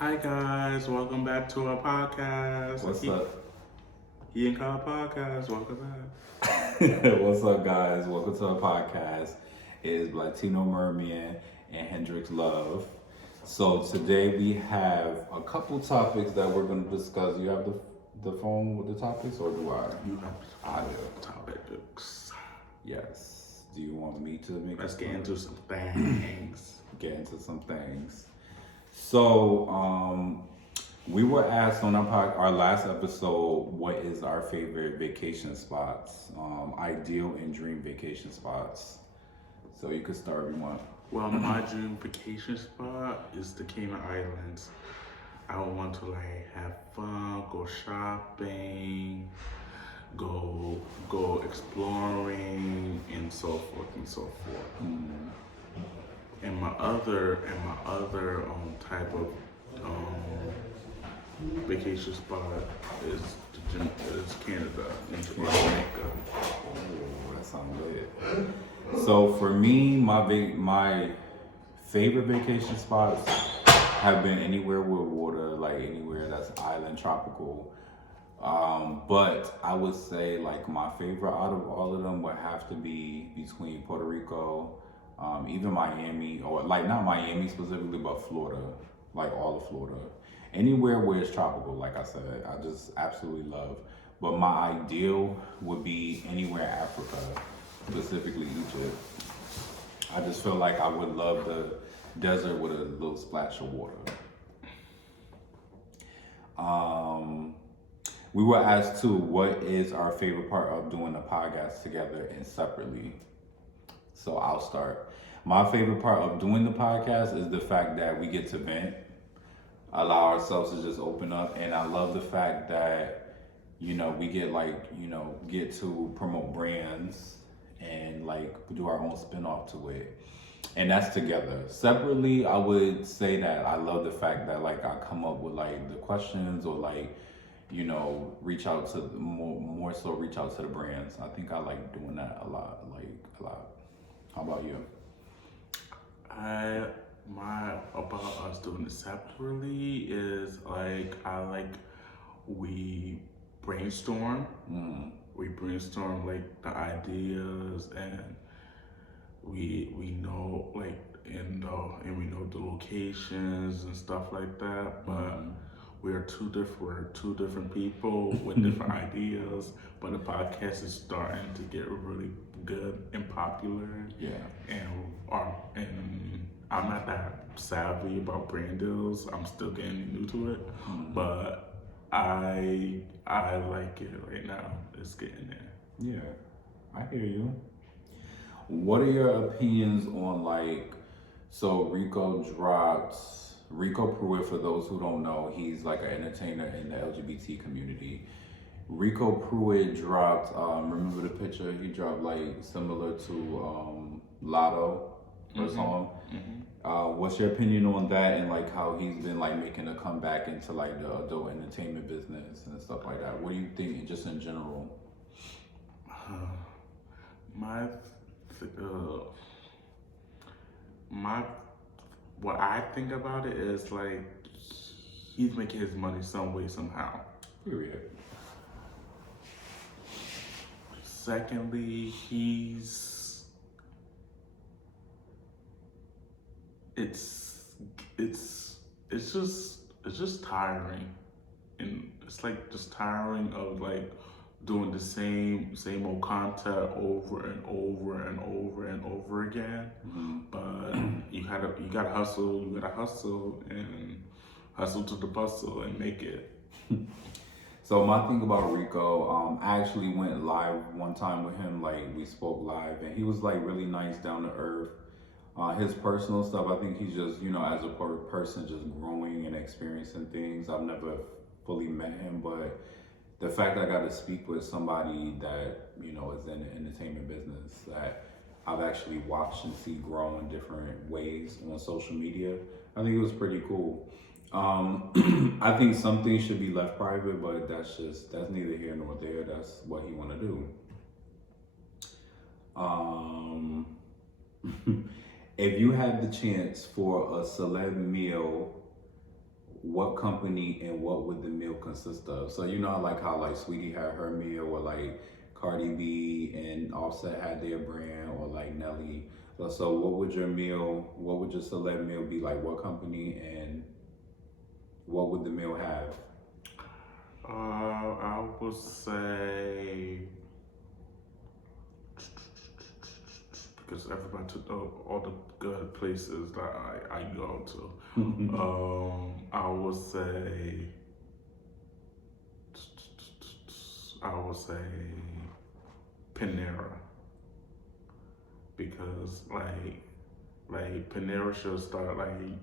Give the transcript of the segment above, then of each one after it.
Hi guys, welcome back to our podcast. What's up? Heatincolorpodcast, welcome back. What's up, guys? Welcome to our podcast. It is Latino Merman and Hendrix Love. So today we have a couple topics that we're going to discuss. You have the phone with the topics, or do I? You know, I do. topics. Yes. Do you want me to make? Let's get into some things. Get into some things. So, we were asked on our last episode, what is our favorite vacation spots, ideal and dream vacation spots. So you could start if you want. Well, my dream vacation spot is the Cayman Islands. I would want to have fun, go shopping, go exploring, and so forth and so forth. Mm. And my other type of vacation spot is Canada and Jamaica. Oh, that sounds good. So for me, my favorite vacation spots have been anywhere with water, like anywhere that's island tropical. But I would say like my favorite out of all of them would have to be between Puerto Rico, even Miami, or like not Miami specifically, but Florida, like all of Florida. Anywhere where it's tropical, like I said, I just absolutely love. But my ideal would be anywhere in Africa, specifically Egypt. I just feel like I would love the desert with a little splash of water. We were asked too, what is our favorite part of doing the podcast together and separately? So I'll start. My favorite part of doing the podcast is the fact that we get to vent, allow ourselves to just open up, and I love the fact that, we get get to promote brands and like do our own spin-off to it. And that's together. Separately, I would say that I love the fact that like I come up with like the questions or like, reach out to more so reach out to the brands. I think I like doing that a lot. How about you? About us doing it separately is we brainstorm. Mm. We brainstorm like the ideas, and we know and we know the locations and stuff like that. But we are two different people with different ideas. But the podcast is starting to get really good and popular. Yeah. And I'm not that savvy about brand deals. I'm still getting new to it, but I like it right now. It's getting there. Yeah, I hear you. What are your opinions on so Rico Pruitt, for those who don't know, he's like an entertainer in the LGBT community. Rico Pruitt dropped, remember the picture? He dropped like similar to Lotto, her song. What's your opinion on that, and like how he's been like making a comeback into like the adult entertainment business and stuff like that? What do you think just in general? What I think about it is like he's making his money some way, somehow. Period. Secondly, it's just tiring, and it's like just tiring of like doing the same old content over and over and over and over again. But you gotta hustle and hustle to the bustle and make it. So my thing about Rico, I actually went live one time with him. Like we spoke live, and he was like really nice, down to earth. His personal stuff, I think he's just, as a person, just growing and experiencing things. I've never fully met him, but the fact that I got to speak with somebody that, is in the entertainment business that I've actually watched and see grow in different ways on social media, I think it was pretty cool. I think some things should be left private, but that's neither here nor there. That's what he want to do. If you had the chance for a celeb meal, what company and what would the meal consist of? So you know, like how like Sweetie had her meal, or like Cardi B and Offset had their brand, or like Nelly. So what would your meal? What would your celeb meal be like? What company and what would the meal have? I would say, because everybody took all the good places that I go to. I would say, Panera, because like Panera should start like,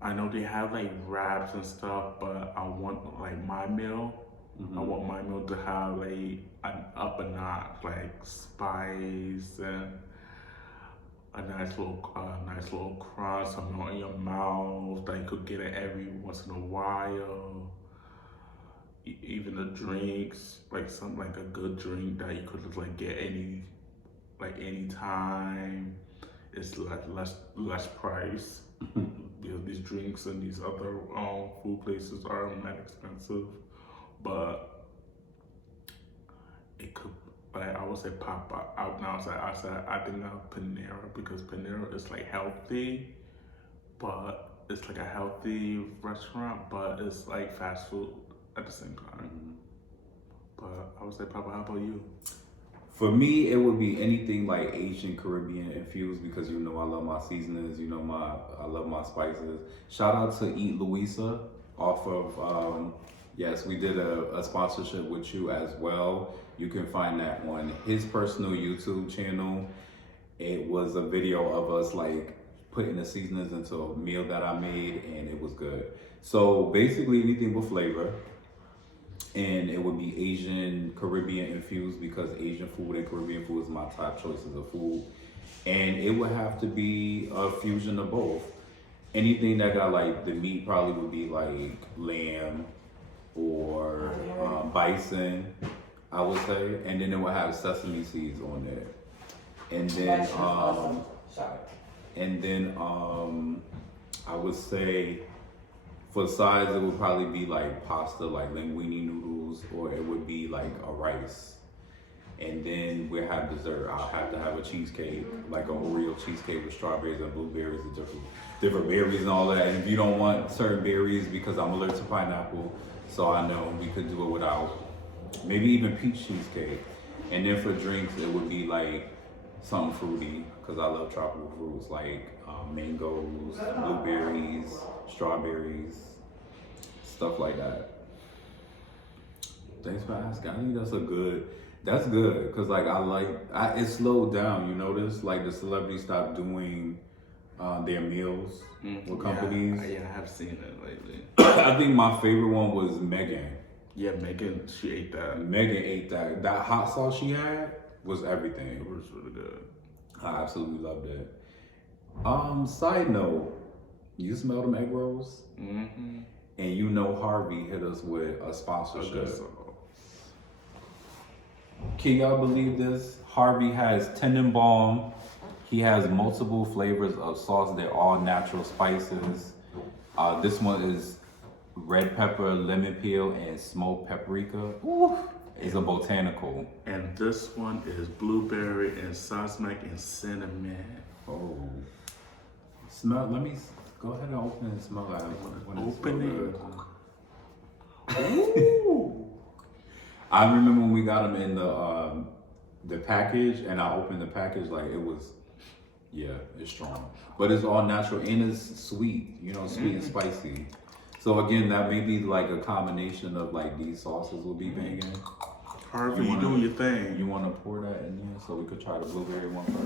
I know they have like wraps and stuff, but I want like my meal. I want my meal to have like an up a notch, like spice and a nice little crunch, something in your mouth that you could get it every once in a while. Even the drinks, like something like a good drink that you could just like get any time. It's like less price because these drinks and these other food places are not expensive, but it could. Like I would say pop out now. I think of Panera because Panera is like healthy, but it's like a healthy restaurant, but it's like fast food at the same time. But I would say Papa, how about you? For me, it would be anything like Asian Caribbean infused, because you know I love my seasonings. You know I love my spices. Shout out to Eat Louisa off of yes, we did a sponsorship with you as well. You can find that on his personal YouTube channel. It was a video of us like putting the seasonings into a meal that I made, and it was good. So basically anything with flavor. And it would be Asian Caribbean infused, because Asian food and Caribbean food is my top choices of food. And it would have to be a fusion of both. Anything that got like the meat probably would be like lamb or bison, I would say. And then it would have sesame seeds on there. And then I would say for sides, it would probably be like pasta, like linguine noodles, or it would be like a rice. And then we'll have dessert. I'll have to have a cheesecake, like an Oreo cheesecake with strawberries and blueberries and different berries and all that. And if you don't want certain berries, because I'm allergic to pineapple, so I know we could do it without. Maybe even peach cheesecake. And then for drinks, it would be like something fruity, because I love tropical fruits like mangoes, blueberries, strawberries, stuff like that. Thanks for asking. I think that's good, because like it slowed down, you notice? Like the celebrities stopped doing their meals with companies. Yeah, I have seen it lately. I think my favorite one was Megan. Yeah, Megan, she ate that. Megan ate that. That hot sauce she had was everything. It was really good. I absolutely loved it. Side note, you smell them egg rolls? Mm-hmm. And you know Harvey hit us with a sponsorship. Can y'all believe this? Harvey has tannenbaum. He has multiple flavors of sauce. They're all natural spices. This one is red pepper, lemon peel, and smoked paprika. Ooh, it's a botanical. And this one is blueberry and sumac and cinnamon. Oh. Smell, let me go ahead and open and smell that. Open it. Ooh. I remember when we got them in the package, and I opened the package, like it was, yeah, it's strong. But it's all natural and it's sweet, you know, sweet and spicy. So again, that may be like a combination of like these sauces will be banging. Harvey, you doing your thing. You want to pour that in there so we could try the blueberry one first?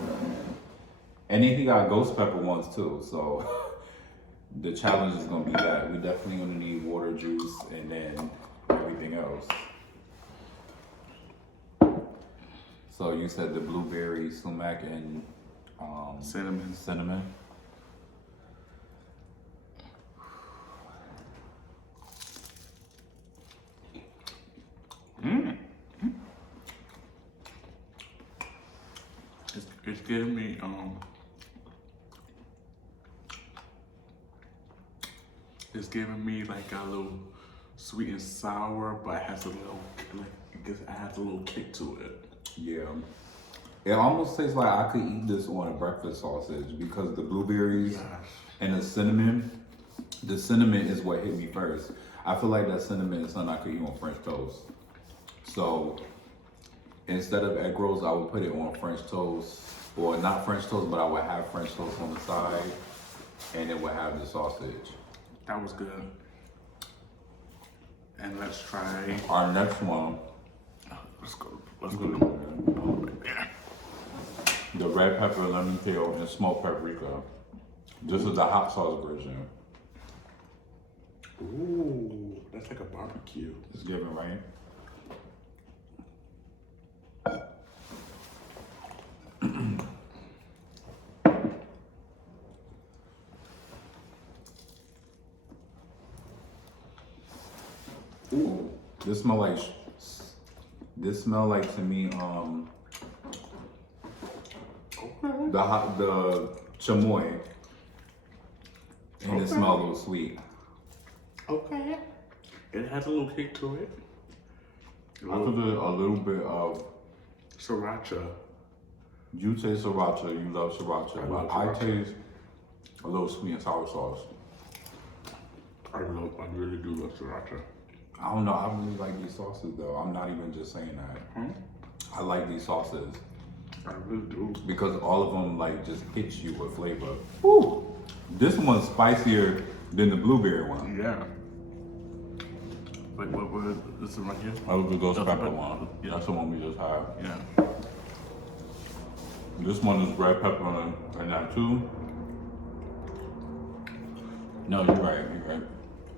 And then he got ghost pepper ones too, so the challenge is gonna be that. We definitely gonna need water, juice, and then everything else. So you said the blueberry, sumac, and cinnamon. It's giving me It's giving me like a little sweet and sour, but it has a little it has a little kick to it. Yeah. It almost tastes like I could eat this on a breakfast sausage because the blueberries and the cinnamon is what hit me first. I feel like that cinnamon is something I could eat on French toast. So instead of egg rolls, I would put it on French toast. Or not French toast, but I would have French toast on the side and it would have the sausage. That was good. And let's try our next one. Let's go right there. The red pepper, lemon tail, and smoked paprika. This is the hot sauce version. Ooh, that's like a barbecue. It's giving, right? Ooh, this smell like to me the chamoy, and it smells a little sweet. Okay. It has a little kick to it. I put a little bit of sriracha. You taste sriracha, you love sriracha, but I taste a little sweet and sour sauce. I really do love sriracha. I don't know, I really like these sauces though. I'm not even just saying that. I like these sauces. I really do. Because all of them like just hit you with flavor. Woo! This one's spicier than the blueberry one. Yeah. Like what this is right here? That was the ghost pepper one. Yeah. That's the one we just had. Yeah. This one is red pepper and that too. No, you're right.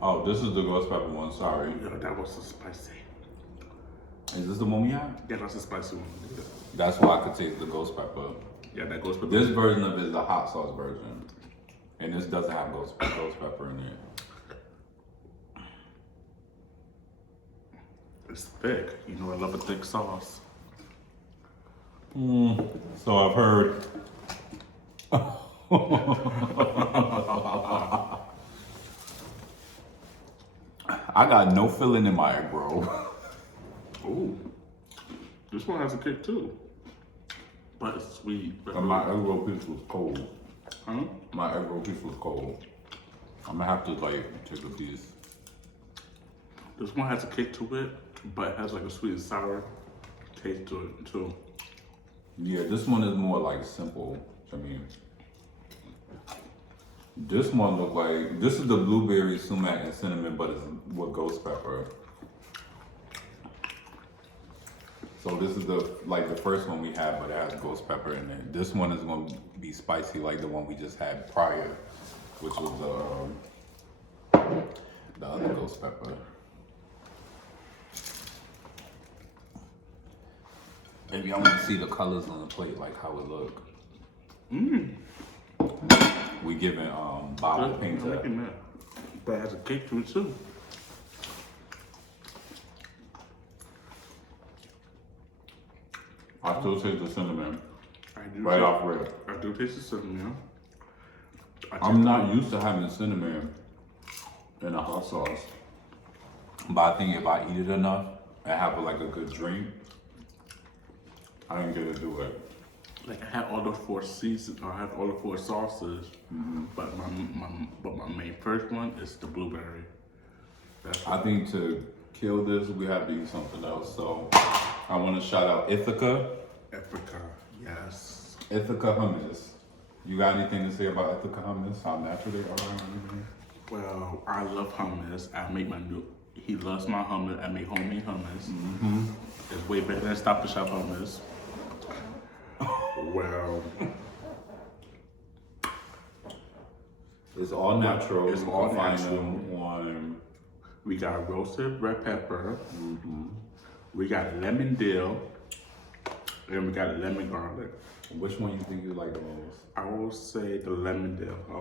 Oh, this is the ghost pepper one, sorry. Yeah, that was the spicy. Is this the one we had? Yeah, that's the spicy one. Yeah. That's why I could taste the ghost pepper. Yeah, that ghost pepper. This version of it is the hot sauce version. And this doesn't have ghost pepper in it. It's thick. You know I love a thick sauce. So I've heard. I got no filling in my egg roll. Ooh. This one has a kick too. But it's sweet. And my egg roll piece was cold. Huh? My egg roll piece was cold. I'm gonna have to like take a piece. This one has a kick to it, but it has like a sweet and sour taste to it too. Yeah, this one is more like simple to me. This one look like, this is the blueberry, sumac, and cinnamon, but it's with ghost pepper. So this is the first one we had, but it has ghost pepper in it. This one is gonna be spicy like the one we just had prior, which was the other ghost pepper. Maybe I want to see the colors on the plate, like how it look. We giving Bob the painter. But it has a kick to it too. I still taste the cinnamon. Right off rip. I do taste the cinnamon. I'm not used to having cinnamon in a hot sauce. But I think if I eat it enough and have like a good drink, I ain't gonna do it. Like I had all the 4 seasons, I have all the 4 sauces, but my main first one is the blueberry. I think to kill this, we have to eat something else. So I want to shout out Ithaca. Ithaca, yes. Ithaca hummus. You got anything to say about Ithaca hummus? How natural they are? Well, I love hummus. He loves my hummus. I make homemade hummus. It's way better than Stop and Shop hummus. Well, it's all natural. It's all natural. One. We got roasted red pepper. We got lemon dill. And we got lemon garlic. Which one you think you like the most? I will say the lemon dill. I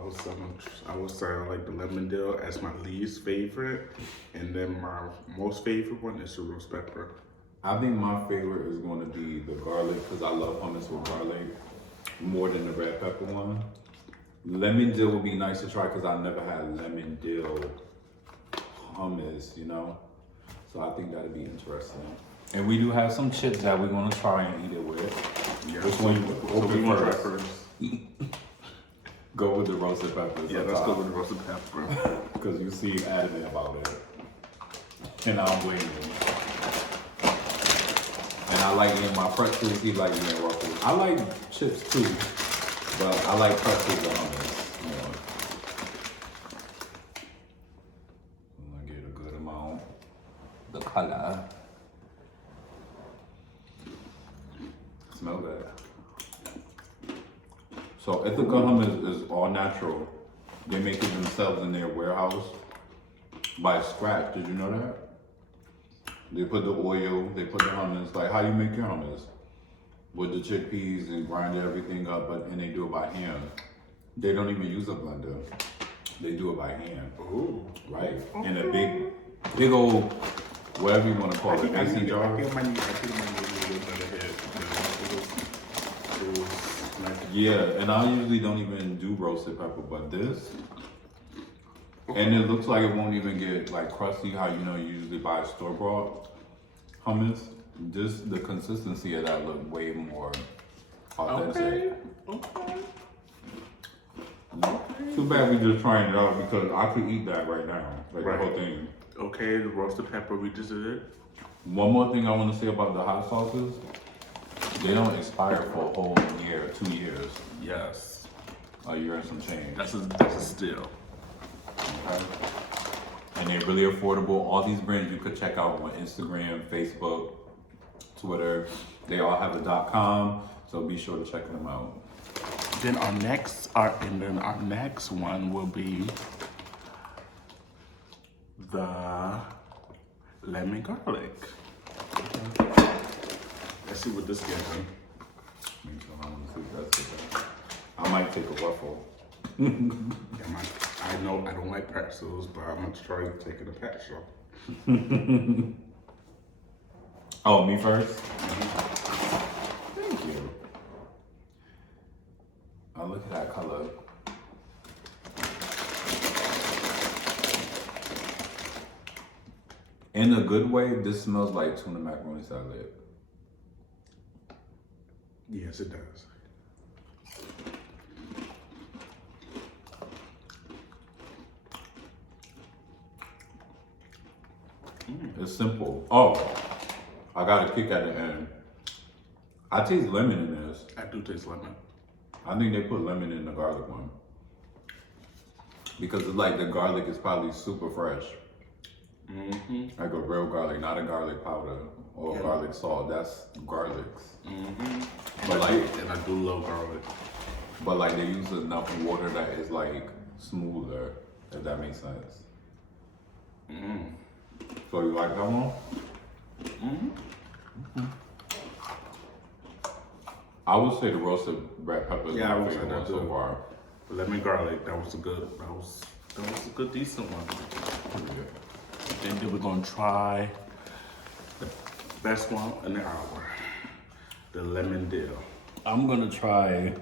would say I like the lemon dill as my least favorite. And then my most favorite one is the roast pepper. I think my favorite is going to be the garlic because I love hummus with garlic more than the red pepper one. Lemon dill would be nice to try because I never had lemon dill hummus, you know? So I think that'd be interesting. And we do have some chips that we're gonna try and eat it with. Yeah. Which one you want to try first? Go with the roasted peppers. Yeah, let's go with the roasted pepper. Because you see adamant about it. And I don't blame you. And I like eating my pretzels, he like eating waffles. I like chips too, but I like pretzels and hummus, you know. I'm gonna get a good amount. The color. Smell that. So Ithaca hummus is all natural. They make it themselves in their warehouse by scratch. Did you know that? They put the oil, they put the hummus. Like how you make your hummus? With the chickpeas and grind everything up, and they do it by hand. They don't even use a blender. They do it by hand. Ooh. Right. In a big old, whatever you want to call it, mason jar. I think I need a little bit ahead. Yeah, and I usually don't even do roasted pepper, but this, and it looks like it won't even get like crusty. How you know you usually buy store-bought hummus. This, the consistency of that look way more authentic. Okay. Too bad we just trying it out because I could eat that right now, like Right. the whole thing. Okay, the roasted pepper we just did it. One more thing I want to say about the hot sauces. They don't expire for a whole year, 2 years. Yes. A year and some change. That's a steal. Okay. And they're really affordable. All these brands you could check out on Instagram, Facebook, Twitter. They all have a .com, so be sure to check them out. Then our next one will be the lemon garlic. Let's see what this gives me. Me too, I want to see if that's good. I might take a waffle. I know I don't like pretzels, but I'm gonna try taking a pretzel. Oh, me first? Thank you. Oh, look at that color. In a good way, this smells like tuna macaroni salad. Yes, it does. It's simple. Oh, I got a kick at the end. I taste lemon in this. I do taste lemon. I think they put lemon in the garlic one. Because it's like the garlic is probably super fresh. Mm-hmm. Like a real garlic, not a garlic powder or garlic salt. That's garlics. Mm-hmm. But And I do love garlic. But like they use enough water that is like smoother, if that makes sense. Mm. So you like that one? Mm-hmm. I would say the roasted red pepper is Yeah, I my would say favorite that one so too. far. Lemon garlic, that was a good decent one. Yeah. And then we're gonna try the best one in the hour, the lemon dill. I'm gonna try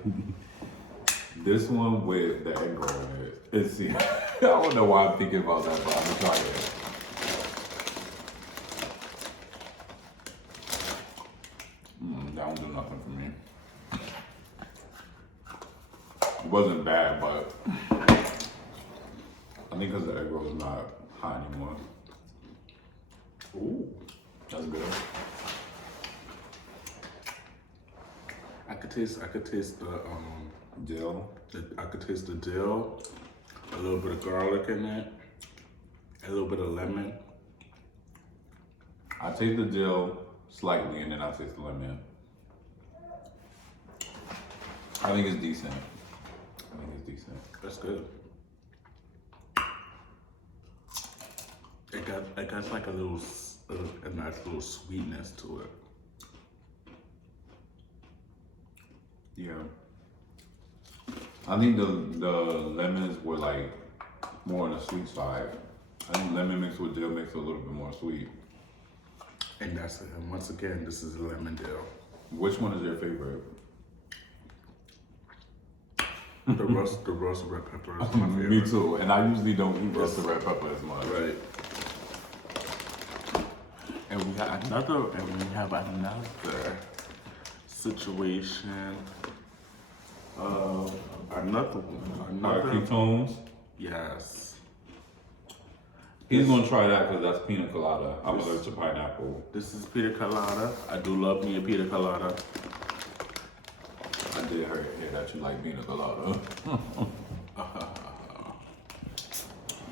this one with the egg roll in it. Let's see. I don't know why I'm thinking about that, but I'm gonna try it. That won't do nothing for me. It wasn't bad, but I think because the egg roll is not hot anymore. Ooh. That's good. I could taste the Dill. I could taste the dill, a little bit of garlic in it, a little bit of lemon. I taste the dill slightly, and then I taste the lemon. I think it's decent. That's good. It got like a nice little sweetness to it. Yeah. I think the lemons were like more on the sweet side. I think lemon mixed with dill makes it a little bit more sweet. And once again, this is a lemon dill. Which one is your favorite? The roasted red pepper is my favorite. Me too, and I usually don't eat roasted red pepper as much. Right. And we have another situation. Another Ketones. Yes. He's gonna try that because that's pina colada. I'm allergic to pineapple. This is pina colada. I do love me a pina colada. I did hear that you like pina colada.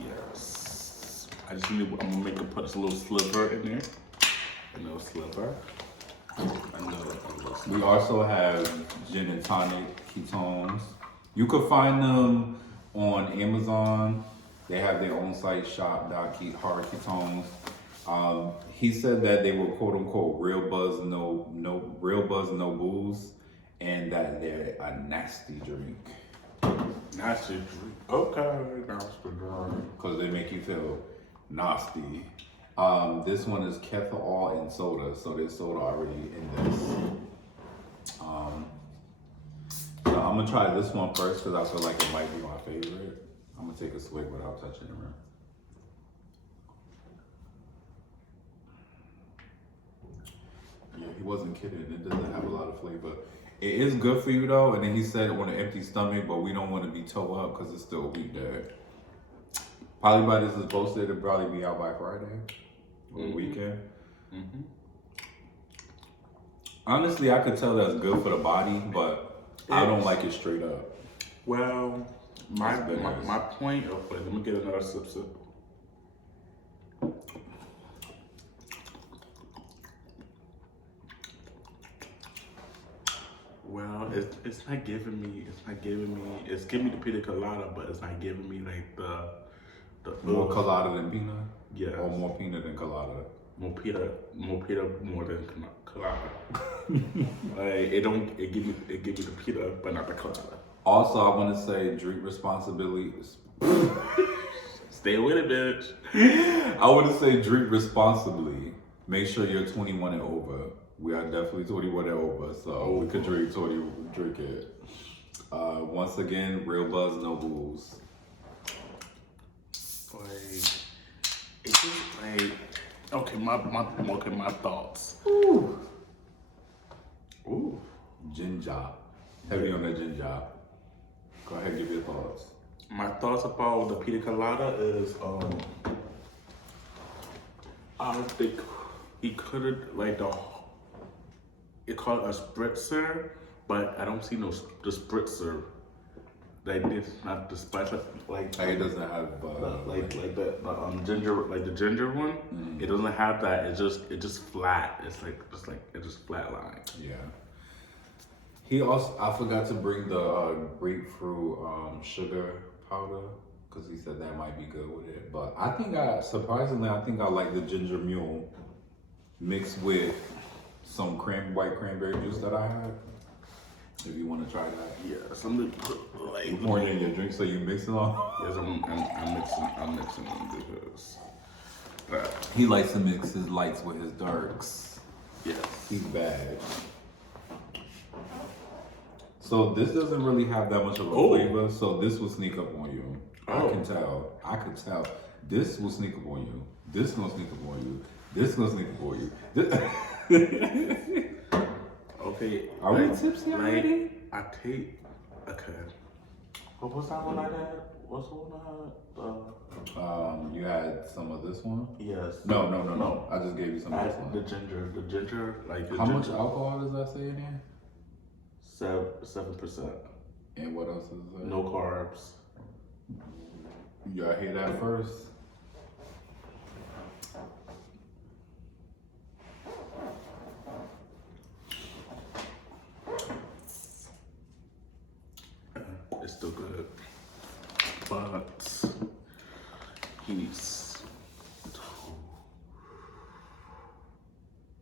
Yes. I'm gonna make put a little sliver in there. A little sliver. We also have gin and tonic ketones. You could find them on Amazon. They have their own site, shop.hard ketones. He said that they were quote unquote real buzz, no booze, and that they're a nasty drink. Nasty drink. Okay, nasty drink. Because they make you feel nasty. This one is ketone and soda, so there's soda already in this. So I'm gonna try this one first because I feel like it might be my favorite. I'm gonna take a swig without touching it. Yeah, he wasn't kidding. It doesn't have a lot of flavor. It is good for you though, and then he said on an empty stomach, but we don't want to be toe up because it's still a week there. Probably by this is posted, it'll probably be out by Friday or the weekend. Mm-hmm. Honestly, I could tell that's good for the body, but I don't like it straight up. Well, my point of let me get another sip. Well, it's not giving me. It's giving me the pina colada, but it's not giving me like the More colada than peanut? Yeah. Or more peanut than colada? More peanut more than colada. Like it give me the peanut, but not the colada. Also, I want to say drink responsibly. Stay with it, bitch. I want to say drink responsibly. Make sure you're 21 and over. We are definitely 21 and over, so we could drink it. Once again, real buzz, no booze. Like it's just like okay, my thoughts. Ooh. Ginger. Heavy on the ginger. Go ahead, give your thoughts. My thoughts about the pina colada is I think he could have like it called a spritzer, but I don't see the spritzer. Like it's not the spice like it doesn't have the ginger one. It doesn't have that. It's just flat. It's just flat line. Yeah. He also, I forgot to bring the grapefruit sugar powder because he said that might be good with it. But I think I like the ginger mule mixed with some white cranberry juice that I had. If you want to try that. Yeah, something like you pour it in your drink so you mix it all? Yes, I'm mixing them because he likes to mix his lights with his darks. Yes. He's bad. So this doesn't really have that much of a flavor, so this will sneak up on you. I could tell. This will sneak up on you. This gonna sneak up on you. This gonna sneak up on you. Okay. Are we tipsy already? I take. Okay. What was that one I had? What's the one I had? You had some of this one? Yes. No. I just gave you some of this one. The ginger, like. How much alcohol does that say in here? 7%. And what else is there? No carbs. Y'all hear that first? It's still good, but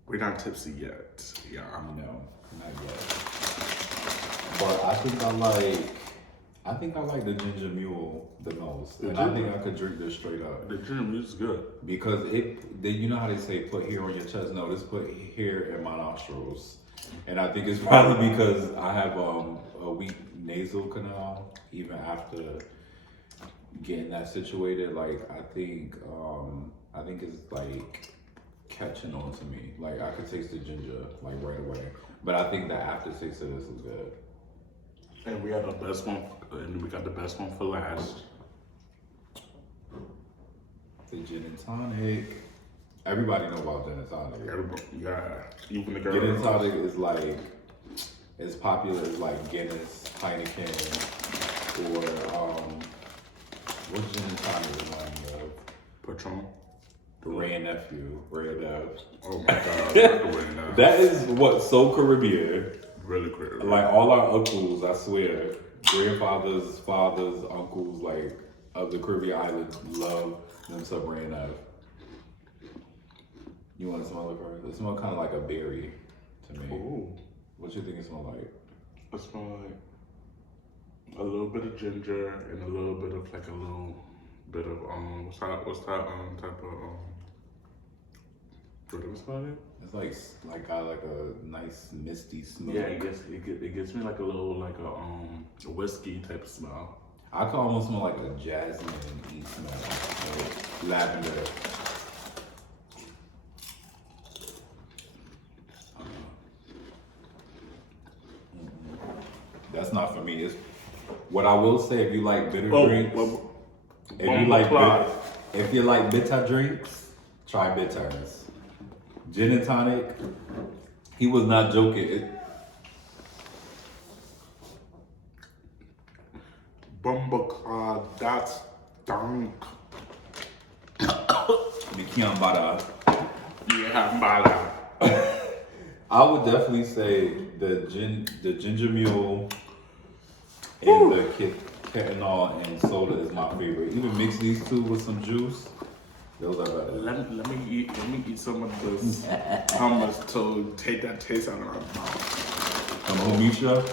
we're not tipsy yet. Yeah, No, not yet. But I think I like the ginger mule the most, and I think I could drink this straight up. The ginger mule is good because you know how they say put here on your chest. No, this put here in my nostrils. And I think it's probably because I have a weak nasal canal. Even after getting that situated, like I think it's like catching on to me. Like I could taste the ginger like right away, but I think the aftertaste of this is good. And we got the best one, and we got the best one for last. The gin and tonic. Everybody know about gin and tonic. Everybody, yeah, even the girls. Gin and tonic is like as popular as like Guinness, Heineken, or what gin and tonic is one of? Patron. Ray and Nephew, Ray and Nephew. Oh my God, that is what's so Caribbean. Really great. Like all our uncles, I swear, grandfathers, fathers, uncles, like of the Caribbean islands, love them some Ray and Nephew. You want to smell it first? It smells kind of like a berry to me. Ooh. What you think it smells like? It smells like a little bit of ginger and a little bit of like a little bit of what's that type of what do we smell it? It's like got like a nice misty smell. Yeah, it gives me like a little like a whiskey type of smell. I could almost smell like a jasmine smell, like lavender. That's not for me. It's what I will say. If you like bitter drinks, if you like bitter drinks, try bitters. Gin and tonic. He was not joking. Bumbleclaw, that's dunk. The Kiambara. Yeah, bada. I would definitely say the ginger mule and the ketone and soda is my favorite. Even mix these two with some juice, those are better. Let me eat some of this hummus to take that taste out of my mouth. Some homisha.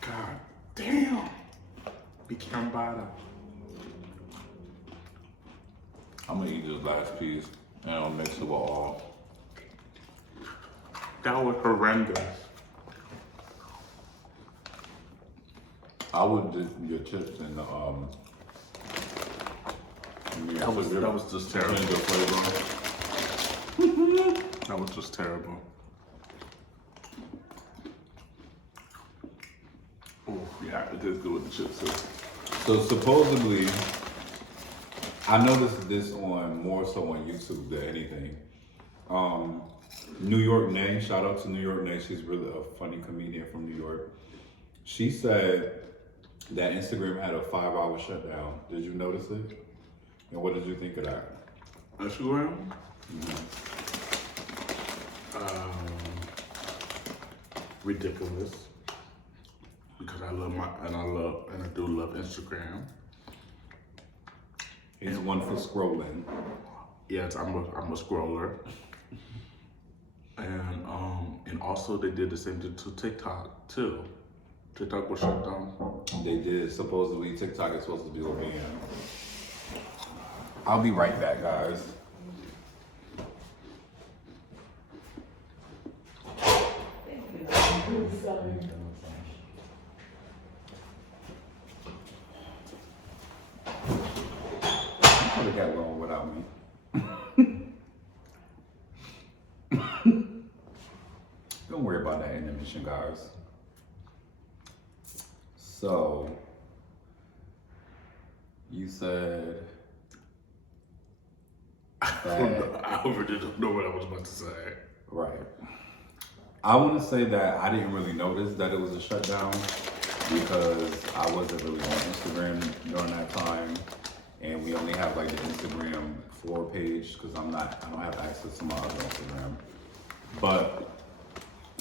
God damn. Become bada. I'm gonna eat this last piece and I'll mix it with all. That was horrendous. I would dip your chips in the That was just terrible. ginger flavor. That was just terrible. Oh yeah, it is good with the chips too. So supposedly, I noticed this more so on YouTube than anything. New York Nay, shout out to New York Nay. She's really a funny comedian from New York. She said that Instagram had a 5-hour shutdown. Did you notice it? And what did you think of that? Instagram? Ridiculous. Because I do love Instagram. It's one for scrolling. Yes, I'm a scroller. And also they did the same thing to TikTok too. TikTok was shut down. They did. Supposedly TikTok is supposed to be over here. I'll be right back, guys. You could have got going without me. Don't worry about that intermission, guys. So, you said that, I really don't know what I was about to say. right. I want to say that I didn't really notice that it was a shutdown because I wasn't really on Instagram during that time, and we only have like the Instagram for page because I don't have access to my other Instagram. But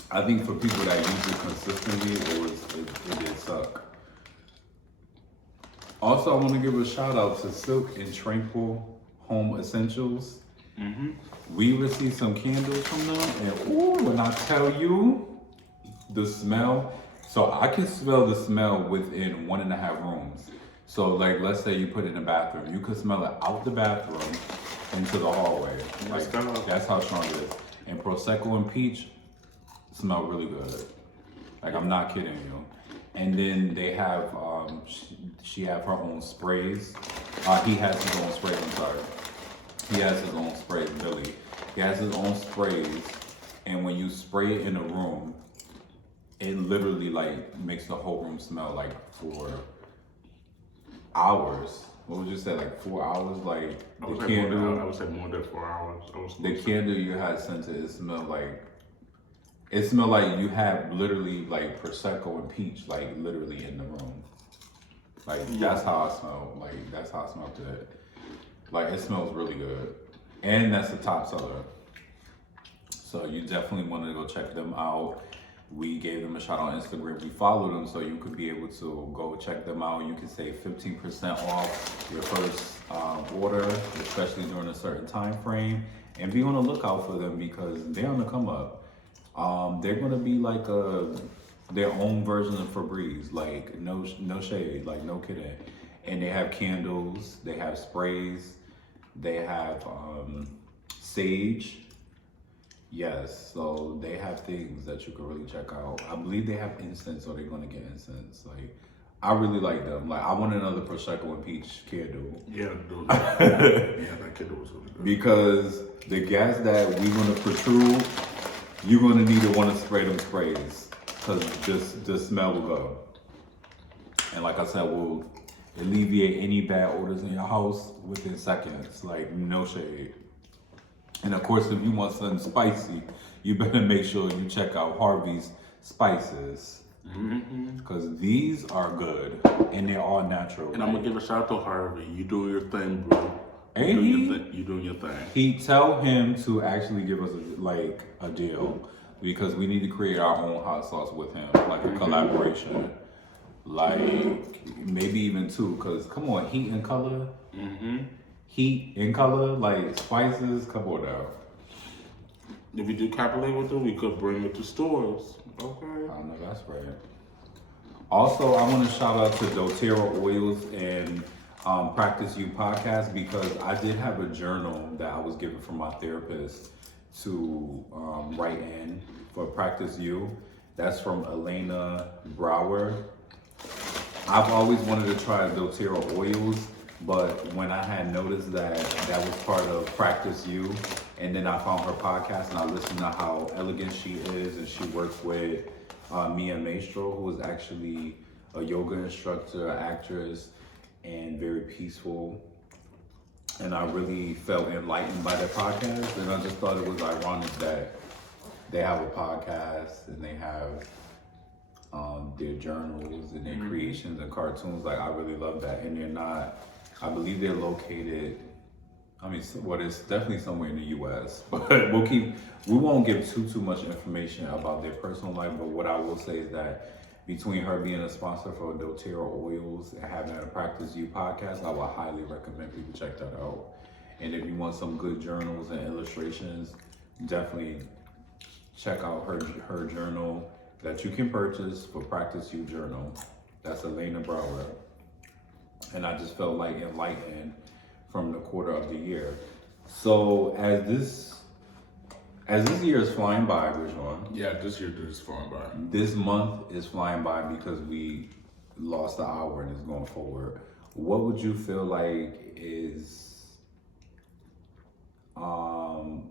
I think for people that use it consistently, it did suck. Also, I want to give a shout out to Silk and Tranquil Home Essentials. Mm-hmm. We received some candles from them, and ooh, when I tell you the smell, so I can smell the smell within 1.5 rooms. So like, let's say you put it in the bathroom, you could smell it out the bathroom into the hallway. Let's go. That's how strong it is. And Prosecco and peach smell really good. Like, I'm not kidding you. And then they have, she have her own sprays. He has his own sprays, I'm sorry. He has his own sprays, Billy. He has his own sprays. And when you spray it in a room, it literally like makes the whole room smell like for hours. What would you say, like 4 hours? Like the candle. I would say more than 4 hours. The candle you had scented, it smelled like you had literally like Prosecco and peach, like literally in the room. Like that's how I smell. Like that's how I smelled it. Like it smells really good, and that's the top seller. So you definitely want to go check them out. We gave them a shout on Instagram. We followed them, so you could be able to go check them out. You can save 15% off your first order, especially during a certain time frame. And be on the lookout for them because they're on the come up. They're gonna be like their own version of Febreze, like no shade, like no kidding. And they have candles, they have sprays, they have sage. Yes, so they have things that you can really check out. I believe they have incense, or they're gonna get incense. Like, I really like them. Like, I want another Prosecco and peach candle. Yeah, that candle was really good. Because the gas that we're gonna protrude, you're gonna need to want to spray them sprays, because the smell will go. And like I said, we'll alleviate any bad odors in your house within seconds. Like, no shade. And of course, if you want something spicy, you better make sure you check out Harvey's spices. Because these are good and they're all natural. And I'm going to give a shout out to Harvey. You doing your thing, bro. Ain't You doing your thing. He tell him to actually give us a deal, because we need to create our own hot sauce with him, like a collaboration. Like maybe even two, because come on, heat and color. Heat and color, like spices, come on now. If we do copulate with them, we could bring it to stores. Okay. I know that's right. Also, I want to shout out to doTERRA Oils and Practice You podcast, because I did have a journal that I was given from my therapist to write in for Practice You. That's from Elena Brower. I've always wanted to try doTERRA oils, but when I had noticed that was part of Practice You, and then I found her podcast and I listened to how elegant she is, and she works with Mia Maestro, who is actually a yoga instructor, actress, and very peaceful. And I really felt enlightened by their podcast, and I just thought it was ironic that they have a podcast and they have their journals and their creations and cartoons. Like, I really love that. And they're not, I believe they're located, it's definitely somewhere in the US, but we won't give too much information about their personal life. But what I will say is that between her being a sponsor for doTERRA Oils and having a Practice You podcast, I would highly recommend people check that out. And if you want some good journals and illustrations, definitely check out her journal that you can purchase for Practice You journal. That's Elena Brower. And I just felt like enlightened from the quarter of the year. So as this year is flying by, Rashawn. Yeah, this year is flying by. This month is flying by because we lost the hour and it's going forward. What would you feel like is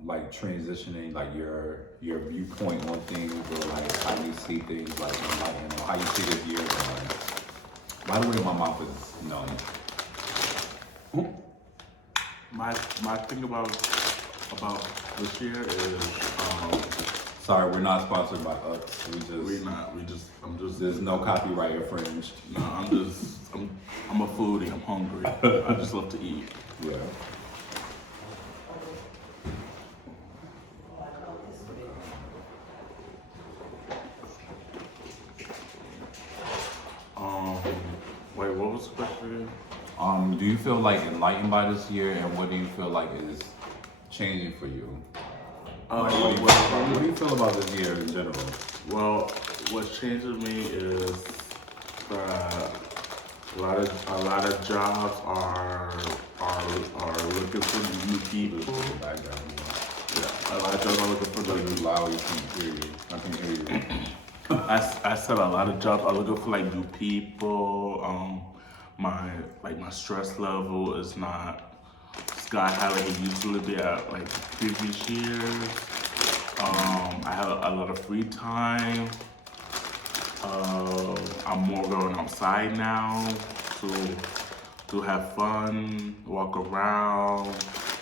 like transitioning, like your viewpoint on things, or like how you see things, like enlightened, or how you see this year going? By the way, my mouth is numb. My thing about this year is sorry, we're not sponsored by Ux. There's no copyright infringed. No, I'm a foodie. I'm hungry. I just love to eat. Yeah. Wait, what was the question? Do you feel like enlightened by this year, and what do you feel like is changing for you? What do you feel about this year in general? Well, what's changing me is that a lot of jobs are looking for new people. Background. Yeah. A lot of jobs are looking for You're the. loud, you can't hear you. I can hear you. I said a lot of jobs are looking for like new people. My stress level is not sky high like it usually be at like previous years. I have a lot of free time. I'm more going outside now to have fun, walk around,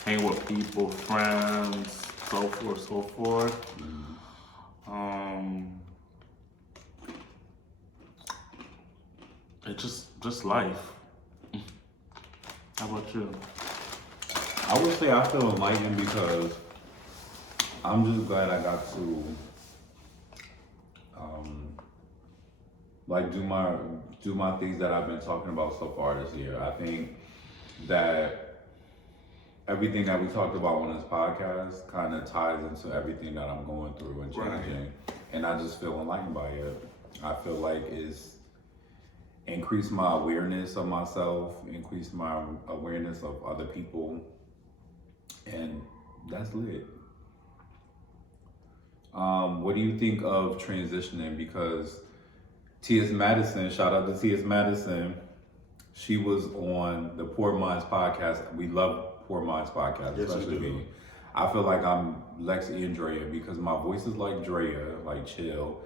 hang with people, friends, so forth, so forth. It's just life. How about you? I would say I feel enlightened because I'm just glad I got to like do my things that I've been talking about so far this year. I think that everything that we talked about on this podcast kind of ties into everything that I'm going through and changing. Right. And I just feel enlightened by it. I feel like it's increased my awareness of myself, increased my awareness of other people, and that's lit. What do you think of transitioning? Because T.S. Madison, shout out to T.S. Madison, she was on the Poor Minds podcast. We love Poor Minds podcast, Yes, especially we do. me. I feel like I'm Lexi and Drea because my voice is like Drea, like chill,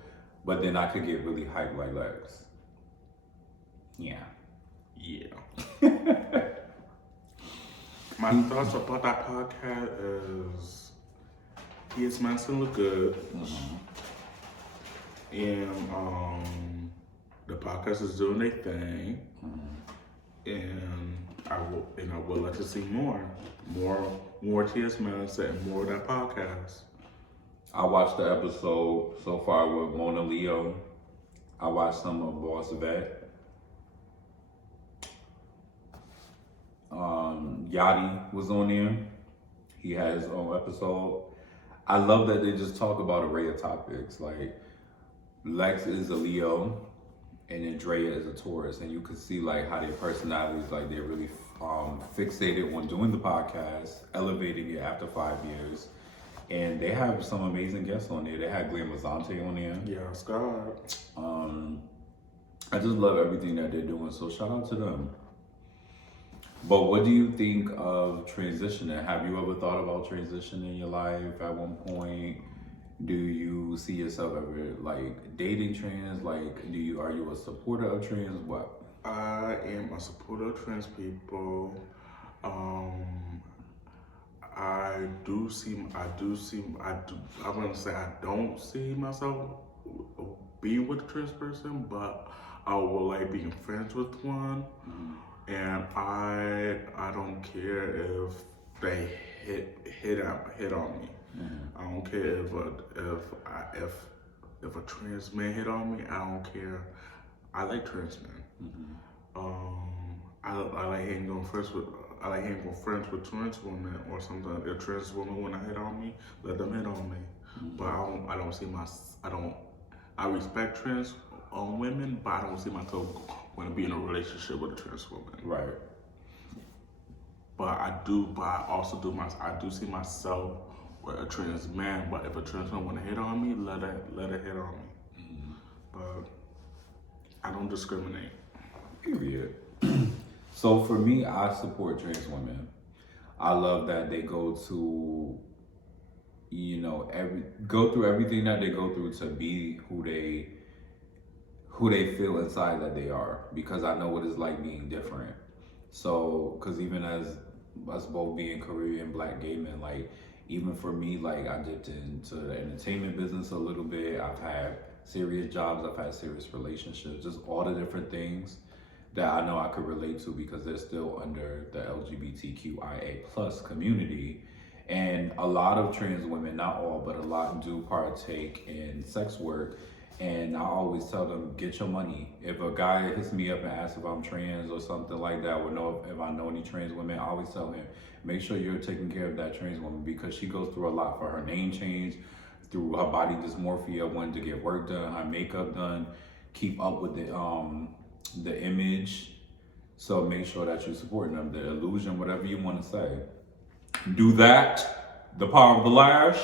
but then I could get really hyped like Lex. Yeah. Yeah. My thoughts about that podcast is T.S. Madison look good. And the podcast is doing their thing. And I would like to see more T.S. Madison and more of that podcast. I watched the episode so far with Mona Leo. I watched some of Boss Vet. Yachty was on there. He had his own episode. I love that they just talk about array of topics. Like Lex is a Leo, and then Drea is a Taurus, and you could see like how their personalities, like they're really fixated on doing the podcast, elevating it after 5 years. And they have some amazing guests on there. They had Glenn Mazzante on there. Yeah, Scott. I just love everything that they're doing, so shout out to them. But what do you think of transitioning? Have you ever thought about transitioning in your life at one point? Do you see yourself ever like dating trans? Like, are you a supporter of trans? What? I am a supporter of trans people. I wouldn't say I don't see myself being with a trans person, but I would like being friends with one. And I don't care if they hit on me. I don't care if a trans man hit on me. I don't care. I like trans men. I like hanging friends with trans women or something. If trans women want to hit on me, let them hit on me. But I respect trans women, but I don't see myself want to be in a relationship with a trans woman. Right. But I do see myself with a trans man. But if a trans man want to hit on me, let her hit on me. But I don't discriminate. Period. So for me, I support trans women. I love that they go to, go through everything that they go through to be who they feel inside that they are, because I know what it's like being different. So, because even as us both being Korean Black gay men, like even for me, like I dipped into the entertainment business a little bit. I've had serious jobs, I've had serious relationships, just all the different things that I know I could relate to because they're still under the LGBTQIA plus community. And a lot of trans women, not all, but a lot do partake in sex work. And I always tell them, get your money. If a guy hits me up and asks if I'm trans or something like that, or know if I know any trans women, I always tell him, make sure you're taking care of that trans woman because she goes through a lot for her name change, through her body dysmorphia, wanting to get work done, her makeup done, keep up with the image. So make sure that you're supporting them, the illusion, whatever you want to say. Do that. The power of the lash.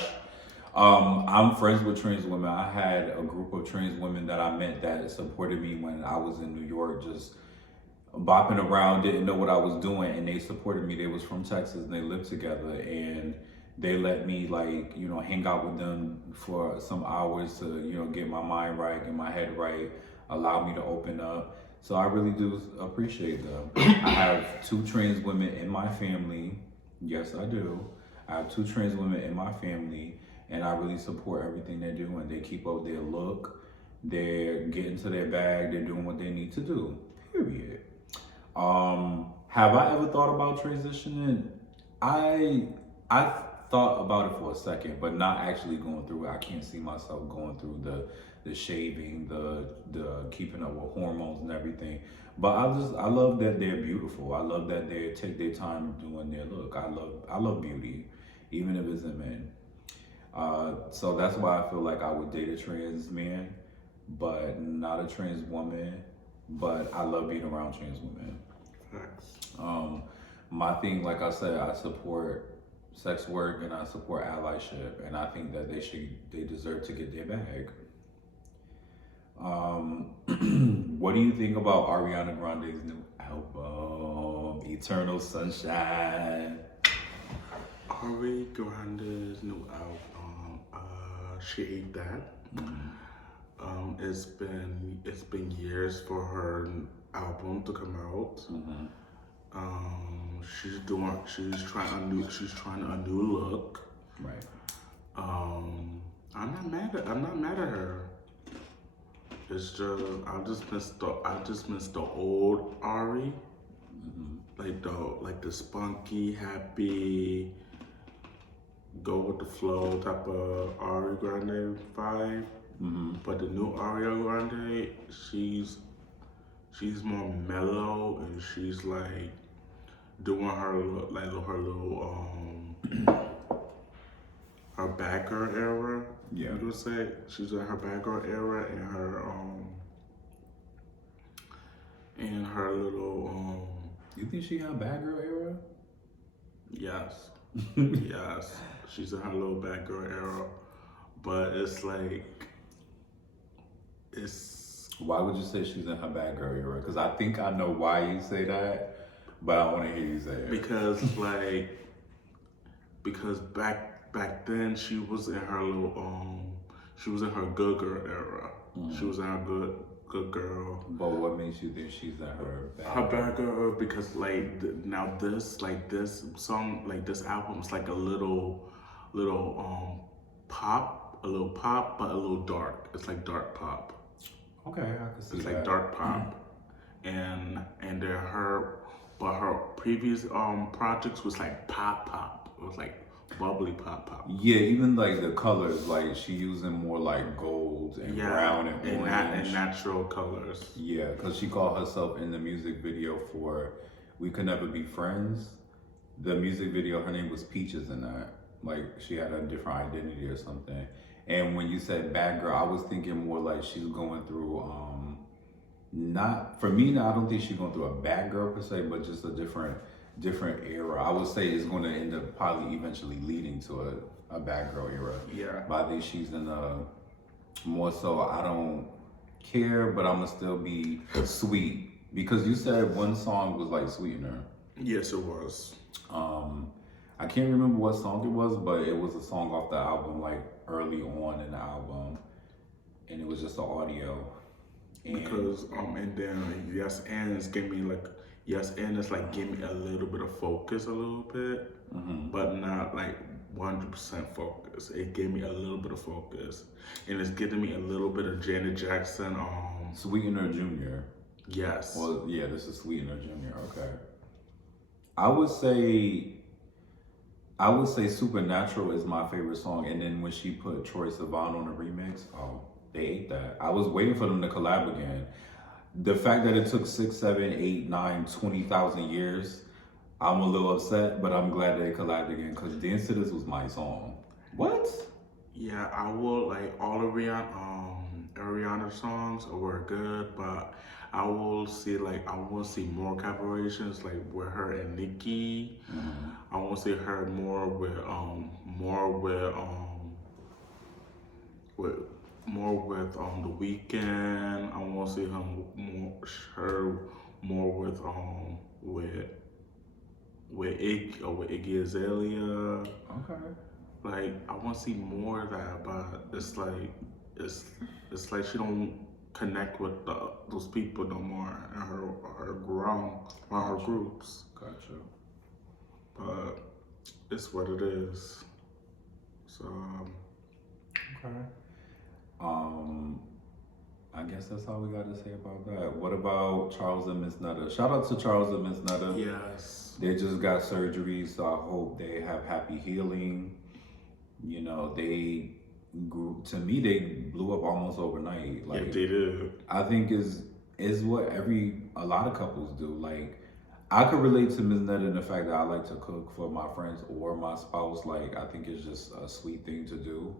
I'm friends with trans women. I had a group of trans women that I met that supported me when I was in New York, just bopping around, didn't know what I was doing, and they supported me. They was from Texas and they lived together, and they let me like, you know, hang out with them for some hours to, you know, get my mind right, get my head right, allow me to open up. So I really do appreciate them. I have 2 trans women in my family. Yes, I do. I have 2 trans women in my family, and I really support everything they're doing. They keep up their look, they're getting to their bag, they're doing what they need to do. Period. Have I ever thought about transitioning? I thought about it for a second, but not actually going through it. I can't see myself going through the shaving, the keeping up with hormones and everything. But I love that they're beautiful. I love that they take their time doing their look. I love beauty, even if it's in men. So that's why I feel like I would date a trans man, but not a trans woman. But I love being around trans women. Facts. My thing, like I said, I support sex work and I support allyship, and I think that they deserve to get their bag. What do you think about Ariana Grande's new album, Eternal Sunshine? Ari Grande's new album. She ate that. Mm-hmm. It's been years for her album to come out. Mm-hmm. She's trying a new look. Right. I'm not mad at her. It's just I just miss the old Ari. Mm-hmm. Like the spunky, happy, go with the flow type of Ari Grande vibe. Mm-hmm. But the new Ariana Grande, she's more mellow, and she's like doing her little her bad girl era. Yeah. You would say she's in her bad girl era, and her little You think she had bad girl era? yes. Yes, she's in her little bad girl era, but it's like it's Why would you say she's in her bad girl era? Because I think I know why you say that, but I want to hear you say it. Because back then she was in her little she was in her good girl era. She was in her good girl. But what makes you think she's in her bad? Her bad girl because now this song, like this album is like a little pop, but a little dark. It's like dark pop. Okay, I can see It's that. like dark pop, and but her previous projects was like pop. It was like bubbly pop. Yeah, even like the colors, like she using more like gold and brown and orange. And natural colors. Yeah, because she called herself in the music video for "We Could Never Be Friends." The music video, her name was Peaches in that. Like she had a different identity or something. And when you said bad girl, I was thinking more like she's going through not for me now. I don't think she's going through a bad girl per se, but just a different era. I would say it's going to end up probably eventually leading to a bad girl era. Yeah. But I think she's in a more so I don't care, but I'm gonna still be sweet, because you said one song was like Sweetener. Yes, it was. I can't remember what song it was, but it was a song off the album, like early on in the album, and it was just the audio. Because and then Yes and it's gave me like give me a little bit of focus, a little bit, but not like 100% focus. It gave me a little bit of focus, and it's giving me a little bit of Janet Jackson. Sweetener Jr. Yes. Well, yeah, this is Sweetener Jr. Okay. I would say Supernatural is my favorite song, and then when she put Troye Sivan on the remix, oh, they ate that. I was waiting for them to collab again. The fact that it took 6, 7, 8, 9, 20,000 years, I'm a little upset, but I'm glad they collabed again, because Dance to This was my song. What? Yeah, I will like all of Ariana songs were good, but I will see more collaborations like with her and Nicki. I want to see her more with more with the weekend. I want to see her more with Iggy Azalea. Okay. Like I want to see more of that, but it's it's like she don't connect with those people no more in her groups. Gotcha. But it's what it is. So okay. I guess that's all we got to say about that. What about Charles and Miss Nutter? Shout out to Charles and Miss Nutter. yes, They just got surgery, so I hope they have happy healing. You know, they grew. To me, they blew up almost overnight. Like yeah, they did. I think is what a lot of couples do. Like I could relate to Ms. Netta in the fact that I like to cook for my friends or my spouse. Like I think it's just a sweet thing to do.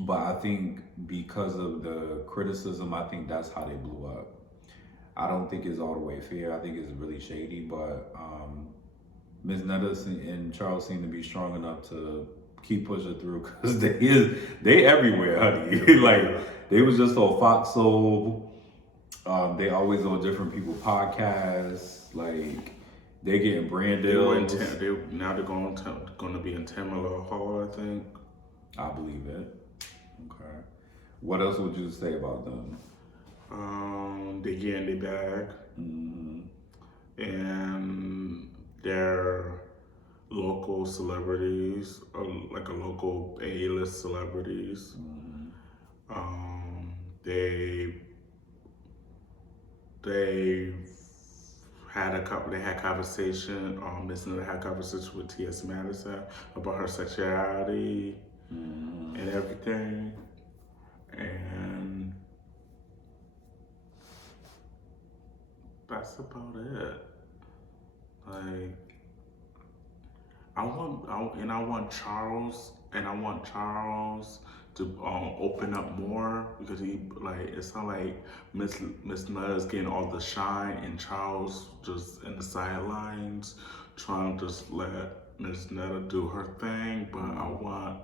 But I think because of the criticism, I think that's how they blew up. I don't think it's all the way fair. I think it's really shady, but Ms. Netta and Charles seem to be strong enough to keep pushing through because they everywhere, honey. Like they was just on Fox Soul. They always on different people podcasts. Like they getting brand deals. Now they're going to be in Tamala Hall, I think. I believe it. Okay. What else would you say about them? They get in their bag. Mm-hmm. And they're local celebrities, like a local A-list celebrities. Mm-hmm. They had conversation. Miss Netta had conversation with T.S. Madison about her sexuality and everything, and that's about it. Like, I want Charles to open up more because it's not like Miss Nutta's getting all the shine and Charles just in the sidelines trying to just let Miss Netta do her thing. But I want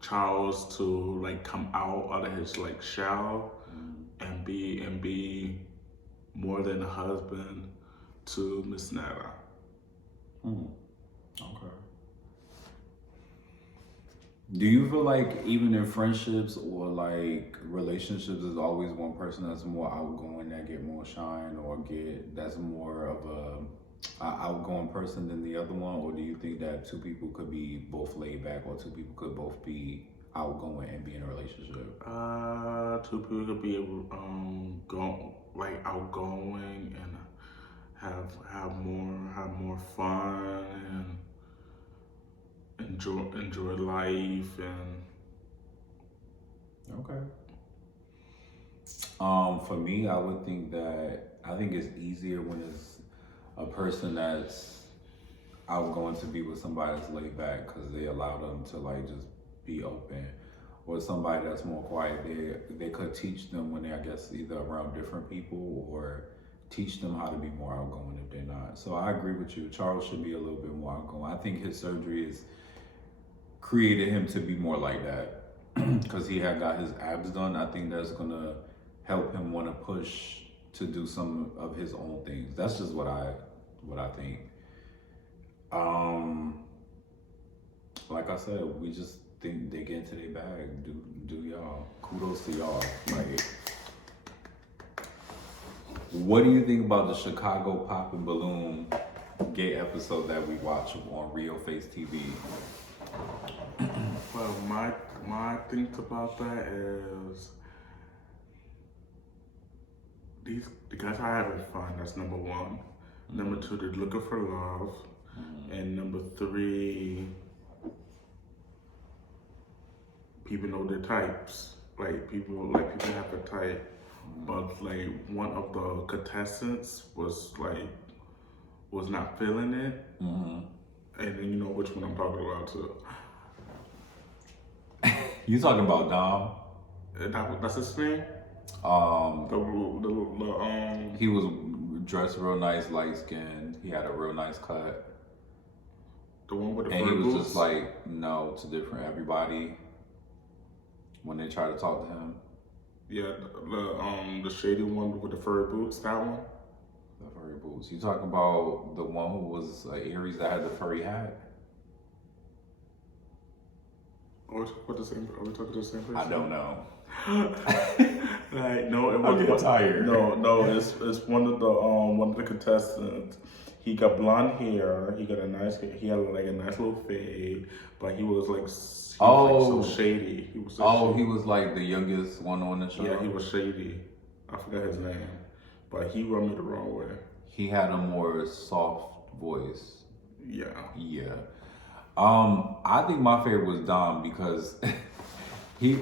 Charles to like come out of his like shell and be more than a husband to Miss Netta. Okay. Do you feel like even in friendships or like relationships, there's always one person that's more outgoing that get more shine or that's more of a outgoing person than the other one? Or do you think that two people could be both laid back or two people could both be outgoing and be in a relationship? Two people could be outgoing and have more fun and enjoy life and okay. For me, I would think it's easier when it's a person that's outgoing to be with somebody that's laid back because they allow them to like just be open, or somebody that's more quiet. They could teach them when they, I guess, either around different people or teach them how to be more outgoing if they're not. So I agree with you. Charles should be a little bit more outgoing. I think his surgery has created him to be more like that because he had got his abs done. I think that's gonna help him want to push to do some of his own things. That's just what I think. Like I said, we just think they get into their bag. Do y'all? Kudos to y'all. Like, what do you think about the Chicago Pop and Balloon gay episode that we watched on Real Face TV? Well, my things about that is the guys are having fun. That's number one. Number two, they're looking for love, and number three, people know their types. Like people have a type, but like one of the contestants was not feeling it, and then you know which one I'm talking about too. You talking about Dom? That's his name. He was dressed real nice, light skinned. He had a real nice cut. The one with the And fur he was boots? just like, no to different everybody when they tried to talk to him. Yeah, the shady one with the furry boots, that one? The furry boots. You talking about the one who was Aries that had the furry hat? Are we talking the same person? I don't know. Like, no, it I'm was getting tired. No, it's one of the contestants. He got blonde hair. He had like a nice little fade, but he was like, so shady. He was shady. He was like the youngest one on the show. Yeah, he was shady. I forgot his name, but he rubbed me the wrong way. He had a more soft voice. Yeah. Yeah. I think my favorite was Dom because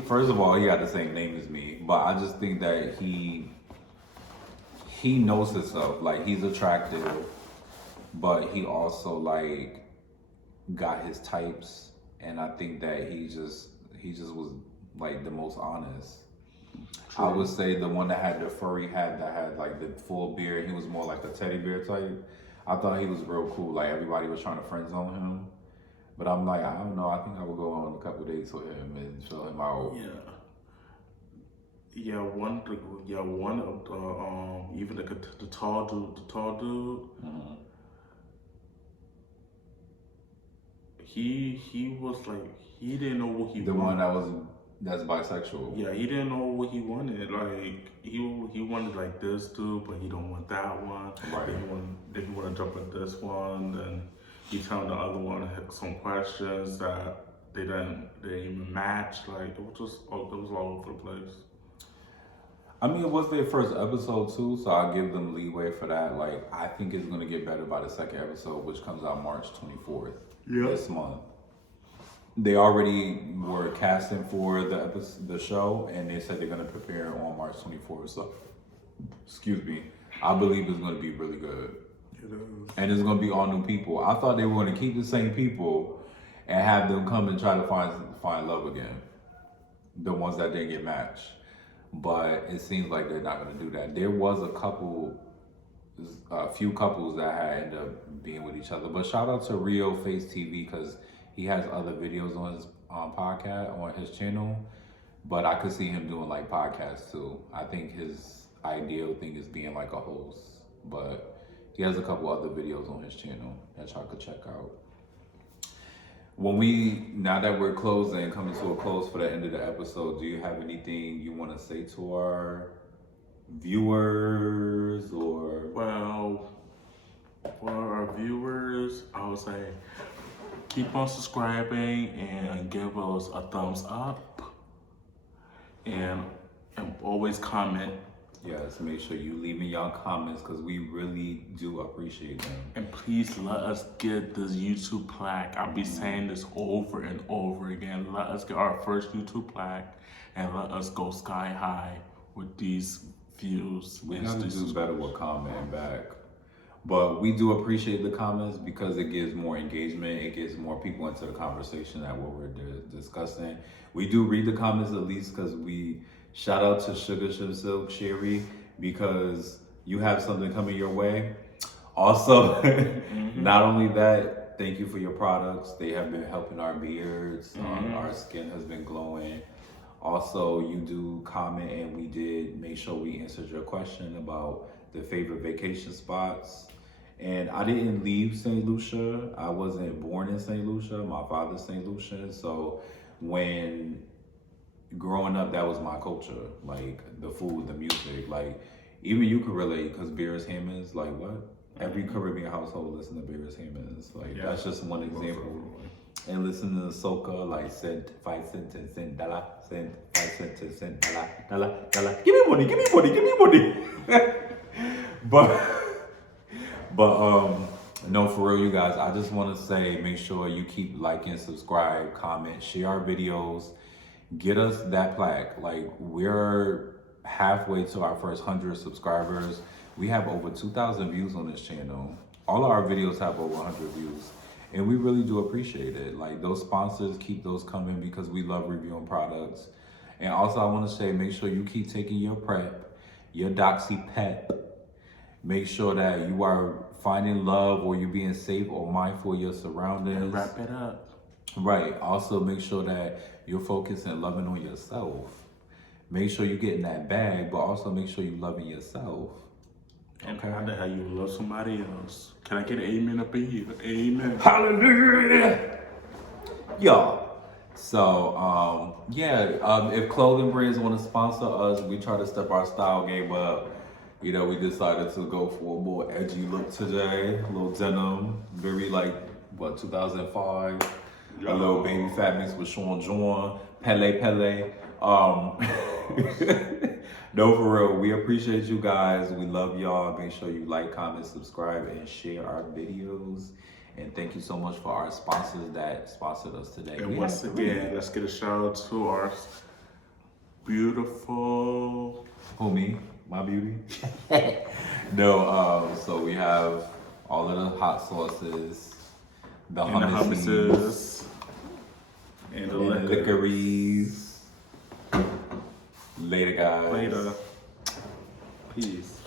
first of all, he got the same name as me, but I just think that he knows himself. Like, he's attractive, but he also like got his types, and I think that he just was like the most honest. True. I would say the one that had the furry hat that had like the full beard, he was more like a teddy bear type. I thought he was real cool. Like, everybody was trying to friend zone him. But I'm like, I don't know. I think I would go on a couple dates with him and fill him out. Yeah. One of the even the tall dude. Mm-hmm. He was like, he didn't know what he wanted. The one that's bisexual. Yeah, he didn't know what he wanted. Like, he wanted like this dude, but he don't want that one. Right. Then he want to jump at this one. Then he telling the other one some questions that they didn't even match. Like, it was all over the place. I mean, it was their first episode too, so I give them leeway for that. Like, I think it's gonna get better by the second episode, which comes out March 24th this month. They already were casting for the show, and they said they're gonna prepare on March 24th. So, excuse me, I believe it's gonna be really good. It is. And it's gonna be all new people. I thought they were gonna keep the same people and have them come and try to find love again. The ones that didn't get matched. But it seems like they're not gonna do that. There was a few couples that had ended up being with each other. But shout out to Rio Face TV, because he has other videos on his podcast, on his channel. But I could see him doing like podcasts too. I think his ideal thing is being like a host. But he has a couple other videos on his channel that y'all could check out. Now that we're closing, coming to a close for the end of the episode, do you have anything you want to say to our viewers, or? Well, for our viewers, I would say keep on subscribing and give us a thumbs up, and always comment. Yes, make sure you leave me y'all comments, because we really do appreciate them. And please let us get this YouTube plaque. I'll be saying this over and over again. Let us get our first YouTube plaque, and let us go sky high with these views. We have to do better with commenting back. But we do appreciate the comments, because it gives more engagement. It gets more people into the conversation at what we're discussing. We do read the comments, at least, because we shout out to Sugar Silk Sherry, because you have something coming your way. Also, not only that, thank you for your products. They have been helping our beards. Our skin has been glowing. Also, you do comment, and we did make sure we answered your question about the favorite vacation spots. And I didn't leave St. Lucia. I wasn't born in St. Lucia. My father's St. Lucian. So when growing up, that was my culture. Like, the food, the music. Like, even you could relate, because Beers Hammons, like, what? Every Caribbean household listen to Beers Hammons. Like, that's just one example. And listen to the soca, like, cent, 5 cents, 10 cent, dollar, cent, 5 cents, 10 cent, dollar. Give me money, give me money, give me money. But no, for real, you guys, I just want to say, make sure you keep liking, subscribe, comment, share our videos. Get us that plaque. Like, we're halfway to our first 100 subscribers. We have over 2,000 views on this channel. All of our videos have over 100 views. And we really do appreciate it. Like, those sponsors, keep those coming, because we love reviewing products. And also, I want to say, make sure you keep taking your PrEP, your Doxy Pep. Make sure that you are finding love, or you being safe or mindful of your surroundings. And wrap it up. Right. Also, make sure that you're focused and loving on yourself. Make sure you're getting that bag, but also make sure you're loving yourself. And Okay. how the hell you love somebody else? Can I get an amen up in here? Amen. Hallelujah. Y'all. So, if clothing brands want to sponsor us, we try to step our style game up. You know, we decided to go for a more edgy look today. A little denim, very 2005. A little baby fat mix with Sean John, Pele. No, for real, we appreciate you guys. We love y'all. Make sure you like, comment, subscribe, and share our videos. And thank you so much for our sponsors that sponsored us today. And once again, let's get a shout out to our beautiful... Who, me? My beauty? No, so we have all of the hot sauces, the hummuses, and the licorice. Later, guys. Later. Peace.